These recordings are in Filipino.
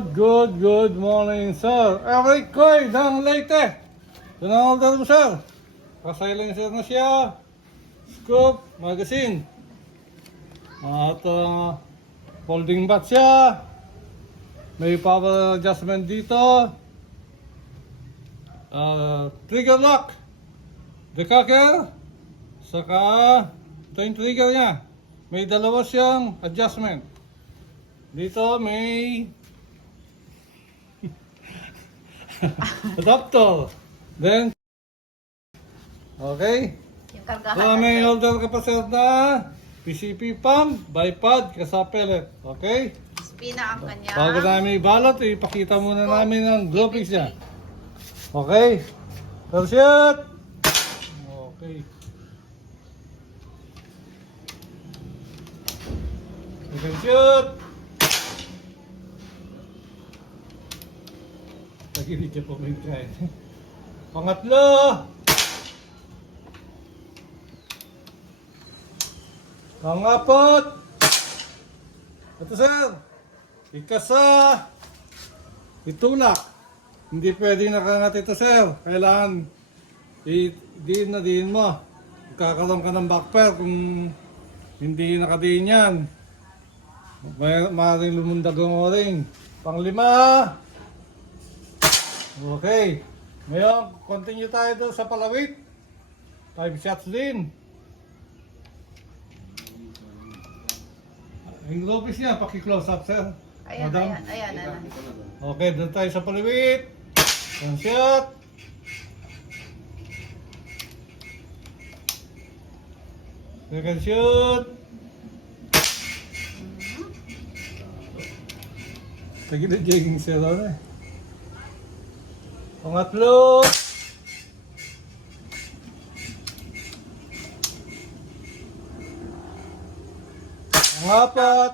Good morning, sir. Eric Coy ng Leyte. Tunang mo, sir. Ka-silencer na siya. Scoop, magazine. At folding bat siya. May power adjustment dito. Trigger lock. Decacker. Saka ito yung trigger niya. May dalawa siyang adjustment. Dito may adapter. Then, okay. Yung kargahan So, may holder ka pa sir na PCP pump, bipod, kasa pellet. Okay? Spina ang kanya. Bago namin ibalot, ipakita muna namin ang graphics niya. Okay? First shot! Okay. Second shot! Nagilig siya po may kain. Pangatlo! Pangapat! Ito sir! Ikasa! Itulak! Hindi pwedeng nakangat ito sir. Kailangan diin mo. Kakaroon ka ng backpair kung hindi nakadiin yan. Maaaring lumundag ang o-ring. Panglima! Okay. Ngayon, continue tayo doon sa palawit. 5 shots din. Yung lobis niya, paki-close up, sir. Ayan. Okay, doon tayo sa palawit. 1 shot. Second shot. Tagilid jogging sir, ano eh. Pangatlo. Pangapat.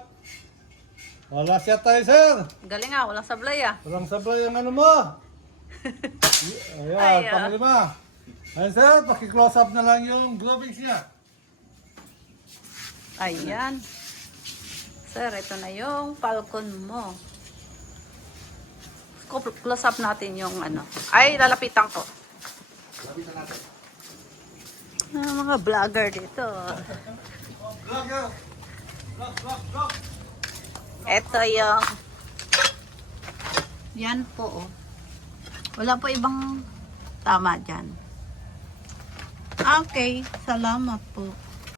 Wala siya tayo, sir. Galing ah, walang sablay ah. Walang sablay ang ano mo. Ayan, panglima. Ayan, sir, paki-close up na lang yung graphics niya. Ayan. Sir, ito na yung Falcon mo. Close up natin yung ano. Ay, lalapitan ko. Lapitan natin. Mga vlogger dito. Vlogger. Vlog. Ito yung yan po oh. Wala po ibang tama dyan. Okay, salamat po.